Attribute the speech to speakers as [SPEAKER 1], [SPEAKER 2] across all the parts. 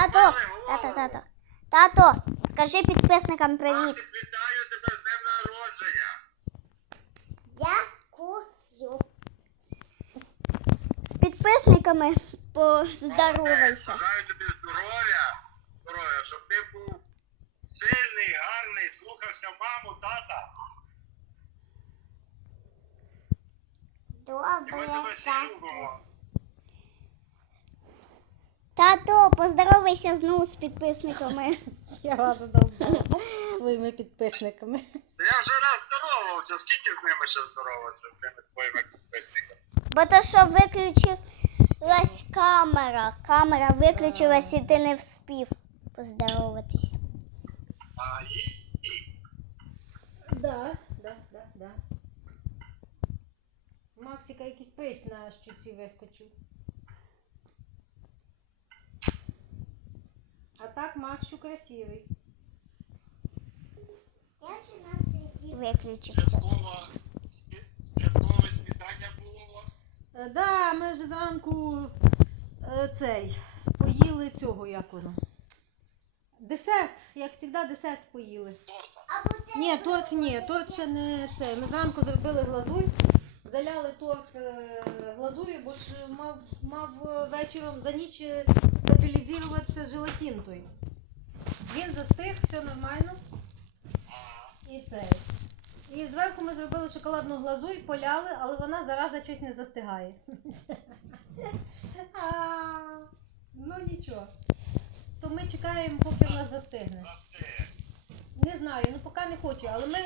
[SPEAKER 1] Тато, тато, тато. Тато, скажи підписникам привіт.
[SPEAKER 2] Вітаю тебе з днем народження.
[SPEAKER 1] Дякую. З підписниками поздоровайся.
[SPEAKER 2] Бажаю тобі здоров'я, здоров'я, щоб ти був сильний, гарний, слухався маму, тата. І ми тебе
[SPEAKER 1] Добре,
[SPEAKER 2] всі любимо.
[SPEAKER 1] Тато, поздоровайся знову з підписниками.
[SPEAKER 3] Я вас задовбала своїми підписниками.
[SPEAKER 2] Я вже раз здоровався. Скільки з ними ще здоровався, з тими твоїми підписниками?
[SPEAKER 1] Бо то, що виключилась камера. Камера виключилась і ти не вспів поздороватися.
[SPEAKER 2] А, і, і.
[SPEAKER 3] Да, да, да, да. Максика якийсь пиш на щуці вискочив. А так Максю красивий.
[SPEAKER 1] Виключився.
[SPEAKER 2] Було.
[SPEAKER 3] Е, Да, ми вже зранку е, цей поїли цього, як воно. Десерт, як завжди, десерт поїли. Ні, торт ні, торт ще не це. Ми зранку зробили глазурь, заляли торт е, глазур'ю, бо ж мав, мав е, вечором за ніч е, стабілізуватися желатин той. Він застиг, все нормально. І це. І зверху ми зробили шоколадну глазурь, поляли, але вона зараза щось не застигає. Ну нічого. То ми чекаємо, поки вона застигне.
[SPEAKER 2] Застиг.
[SPEAKER 3] Не знаю, ну поки не хочу, але ми,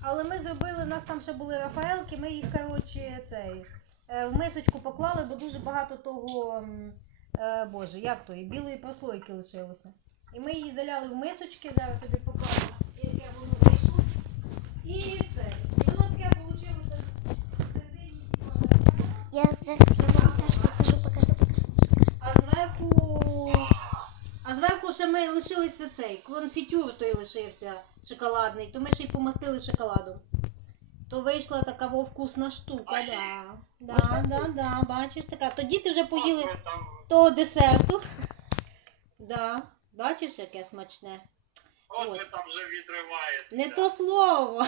[SPEAKER 3] але ми зробили, у нас там ще були рафаелки, ми їх, коротше, цей, в мисочку поклали, бо дуже багато того, е, боже, як то, і білої прослойки лишилося. І ми її заляли в мисочки, зараз тобі покажу, яке воно вийшло. І це. І воно таке вийшло всередині.
[SPEAKER 1] Я зараз я вам теж покажу, покажу, покажу.
[SPEAKER 3] А зверху. А зверху ще ми лишилися цей конфітюр той лишився шоколадний, то ми ще й помастили шоколадом. То вийшла така вкусна штука, да. Да, да, да, бачиш така. Тоді ти вже поїли
[SPEAKER 2] От
[SPEAKER 3] того десерту. Да. Бачиш, яке смачне.
[SPEAKER 2] От
[SPEAKER 3] От.
[SPEAKER 2] ви там вже відриваєтеся.
[SPEAKER 3] Не то слово.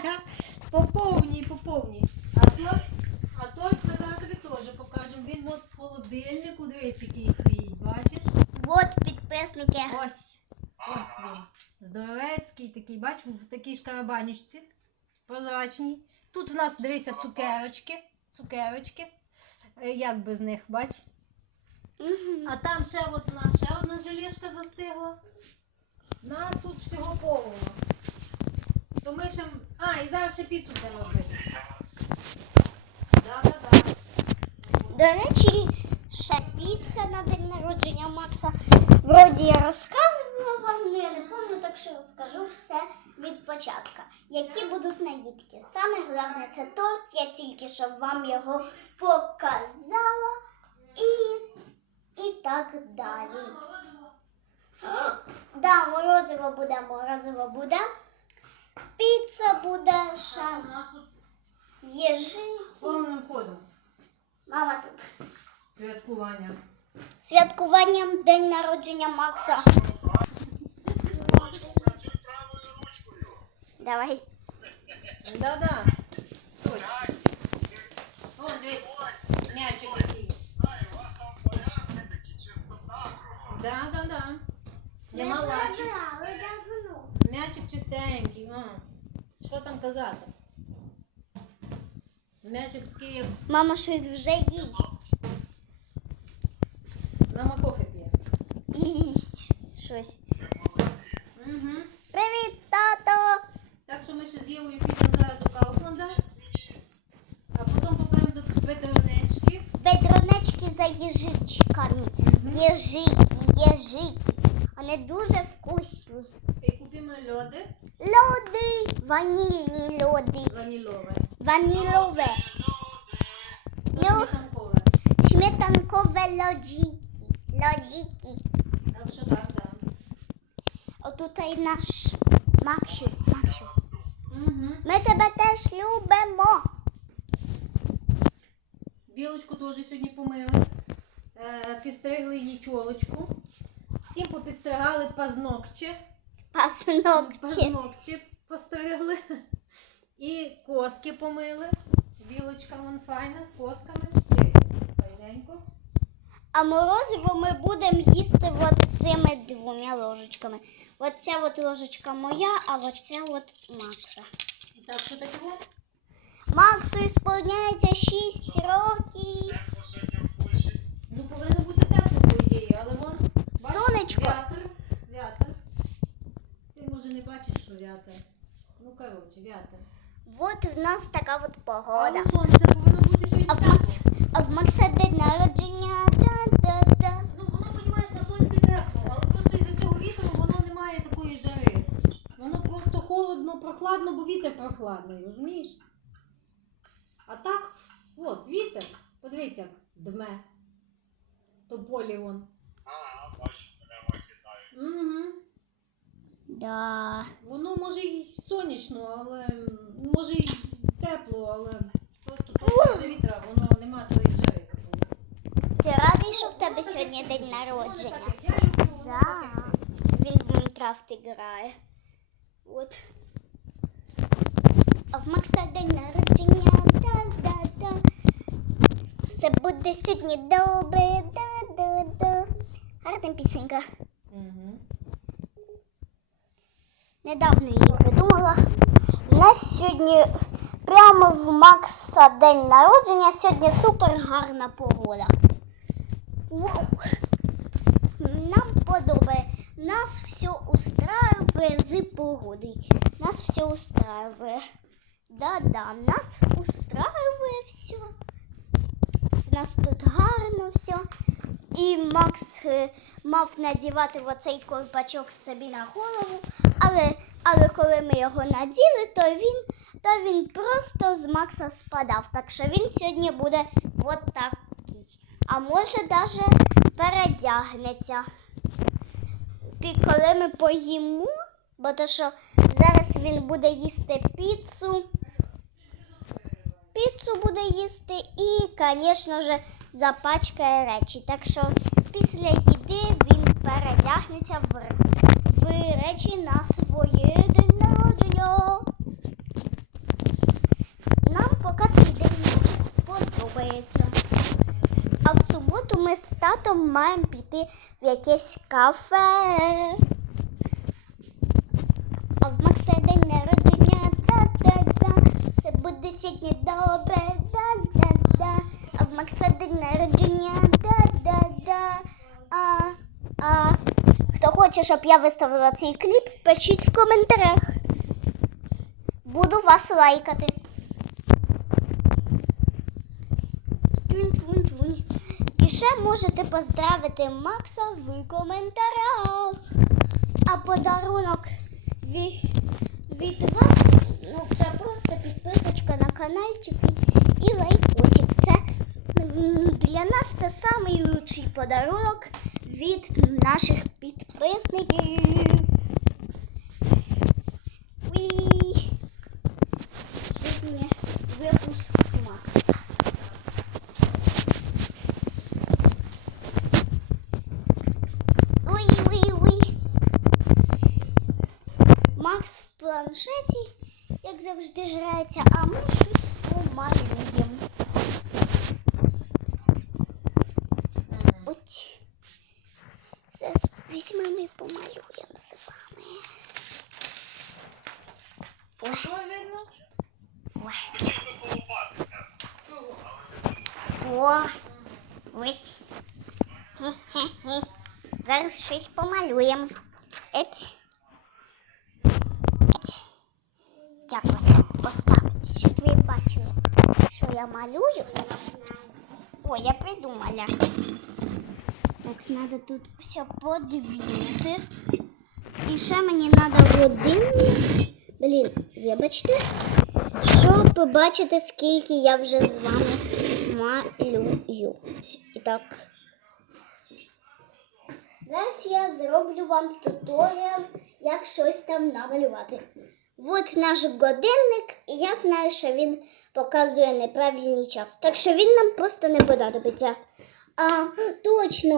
[SPEAKER 3] По повній, по повній. А торт, а торт ми зараз тобі теж покажемо. Він от в холодильнику, дивись, який стоїть, бачиш?
[SPEAKER 1] Вот підписники.
[SPEAKER 3] Ось. Ось він. Здоровецький такий, бачу, в такій ж Прозрачній. Тут в нас, дивися, цукерочки. Цукерочки. Е, Як без них, бач? А там ще от в нас ще одна желешка застигла. Нас тут всього повно. То ми ще. А, і зараз ще піцу треба робити. Да-да-да.
[SPEAKER 1] До речі, ще піца на день народження Макса. Вроді я розказувала вам, але я не пам'ятаю, так що розкажу все від початку. Які будуть наїдки. Саме головне це торт, я тільки що вам його показала. І, і так далі. Да, морозиво буде, морозиво буде. Піца буде ще. Єжи.
[SPEAKER 3] Ходом.
[SPEAKER 1] Мама тут.
[SPEAKER 3] Святкування.
[SPEAKER 1] Святкуванням день народження Макса.
[SPEAKER 2] Працюй правою ручкою.
[SPEAKER 1] Давай.
[SPEAKER 3] Да-да. Точно.
[SPEAKER 2] Так,
[SPEAKER 3] О, дивись,
[SPEAKER 2] ой,
[SPEAKER 3] м'ячик який.
[SPEAKER 2] ай, у вас там порядки такі, чистота кругом.
[SPEAKER 3] Да-да-да. Я малачик.
[SPEAKER 1] але давно.
[SPEAKER 3] М'ячик чистенький. О. Що там казати? М'ячик такий, як
[SPEAKER 1] Мама щось вже їсть.
[SPEAKER 3] Мама кофе п'є.
[SPEAKER 1] Їсть щось.
[SPEAKER 3] Угу.
[SPEAKER 1] Привіт, тато!
[SPEAKER 3] Так що ми ще з Євою підемо зараз до Кауфланда, а потім попаємо до ветеринички.
[SPEAKER 1] Бедронечки за їжичками. Єжики, єжики. Вони дуже вкусні.
[SPEAKER 3] І купимо льоди
[SPEAKER 1] Льоди, ванільні льоди,
[SPEAKER 3] ванільове.
[SPEAKER 1] ванілове,
[SPEAKER 3] Та сметанкове.
[SPEAKER 1] сметанкове Лоджики.
[SPEAKER 3] Так що так, так.
[SPEAKER 1] Отут і наш Максю. Максю.
[SPEAKER 3] Угу.
[SPEAKER 1] Ми тебе теж любимо.
[SPEAKER 3] Білочку теж сьогодні помили. е, підстригли їй чолочку. Всім попідстригали пазнокче.
[SPEAKER 1] Паснокче.
[SPEAKER 3] Пазнокче постригли. І коски помили. Білочка вон файна з косками.
[SPEAKER 1] А морозиво ми будемо їсти от цими двома ложечками. От ця от ложечка моя, а от ця от Макса.
[SPEAKER 3] Так, що таке?
[SPEAKER 1] Максу ісполняється 6 років.
[SPEAKER 3] Ну, повинно бути тепло, по ідеї, але вон. бачиш,
[SPEAKER 1] Сонечко.
[SPEAKER 3] Вятер. Вятер. Ти може не бачиш, що вятер. Ну, коротше, вятер.
[SPEAKER 1] От в нас така от
[SPEAKER 3] Але
[SPEAKER 1] погода.
[SPEAKER 3] сонце повинно бути сьогодні
[SPEAKER 1] А в,
[SPEAKER 3] тепло.
[SPEAKER 1] Макс, а в Макса день народження.
[SPEAKER 3] Ну, воно, розумієш, на сонці тепло, але просто із-за цього вітру воно не має такої жари. Воно просто холодно, прохладно, бо вітер прохладний, розумієш? А так, от, вітер, подивись, як дме. То полі вон.
[SPEAKER 2] Ага, бачу, прямо хитають.
[SPEAKER 3] Угу.
[SPEAKER 1] Да.
[SPEAKER 3] Воно може й сонячно, але може й тепло, але просто просто вітра воно нема тої жари. такої.
[SPEAKER 1] Ти радий, що в тебе сьогодні день народження? Да. Він в Майнкрафт грає. От. А в Макса день народження. Да-да-да. Все буде сьогодні добре. Да-да-да. Гарна пісенька.
[SPEAKER 3] Мгм.
[SPEAKER 1] Недавно її придумала. У нас сьогодні прямо в Макса день народження. Сьогодні супер гарна погода. Вау! Нам подобає. Нас все устраиває з погодою. Нас все устраиває. Да-да, нас устраиває все. У нас тут гарно все. І Макс е, мав надівати оцей колпачок собі на голову, але, але коли ми його наділи, то він, то він просто з Макса спадав. Так що він сьогодні буде от такий. А може навіть передягнеться. І коли ми поїмо, бо то що зараз він буде їсти піцу. Піцу буде їсти і, звісно ж, запачкає речі. Так що після їди він передягнеться в, в речі на своє день народження. Нам поки цей день подобається. А в суботу ми з татом маємо піти в якесь кафе. А в Макса день народження, да-да-да. Все буде сьогодні добре, да-да-да. А в Макса день народження, да-да-да. А, а. Хто хоче, щоб я виставила цей кліп, пишіть в коментарях. Буду вас лайкати. Чунь-чунь-чунь. І ще можете поздравити Макса в коментарях. А подарунок від, від вас ну, це просто підписочка на каналчик і, лайкосик. Це для нас це найкращий подарунок від наших підписників. завжди, грається, а ми щось помалюємо. От. Зараз візьмемо і помалюємо з вами. Ой,
[SPEAKER 3] Що видно?
[SPEAKER 1] ой.
[SPEAKER 2] Хотів би полупатися.
[SPEAKER 3] Чого?
[SPEAKER 1] О, ось. Хе-хе-хе. Зараз щось помалюємо. Еть. Еть. Я малюю? О, я придумала. Так, треба тут все подвинути. І ще мені треба годинник. Блін, вибачте. Щоб побачити, скільки я вже з вами малюю. І так. Зараз я зроблю вам туторіал, як щось там намалювати. От наш годинник, і я знаю, що він показує неправильний час. Так що він нам просто не понадобиться. А, точно,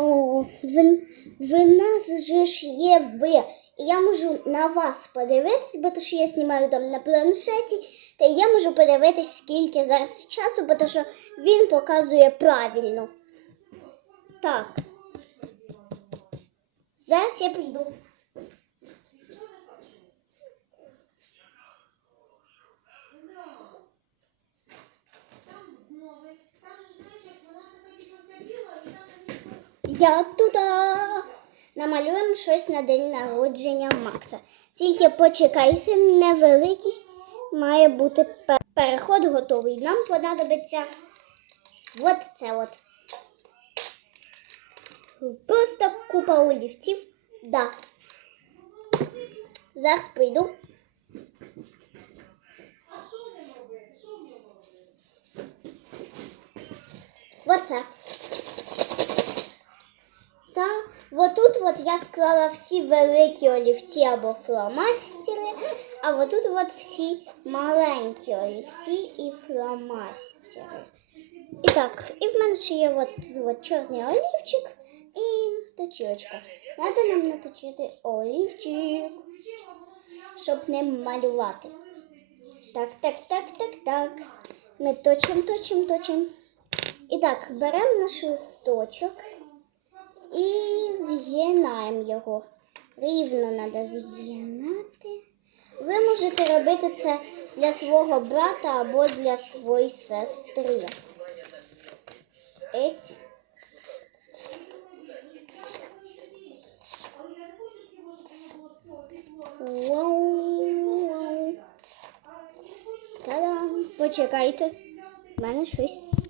[SPEAKER 1] в, в нас же ж є ви. І я можу на вас подивитись, бо що я знімаю там на планшеті, та я можу подивитись, скільки зараз часу, бо що він показує правильно. Так. Зараз я прийду. Я туди намалюємо щось на день народження Макса. Тільки почекайте, невеликий має бути переход готовий. Нам понадобиться от це от. Просто купа олівців. Да. Зараз прийду. Оце. Та отут от я склала всі великі олівці або фломастери, а отут от всі маленькі олівці і фломастери. І так, і в мене ще є от, от чорний олівчик і точілочка. Треба нам наточити олівчик, щоб не малювати. Так, так, так, так, так. Ми точимо, точимо, точимо. І так, беремо наш листочок і з'єднаємо його. Рівно треба з'єднати. Ви можете робити це для свого брата або для своєї сестри. Еть. Та-дам! Почекайте. В мене щось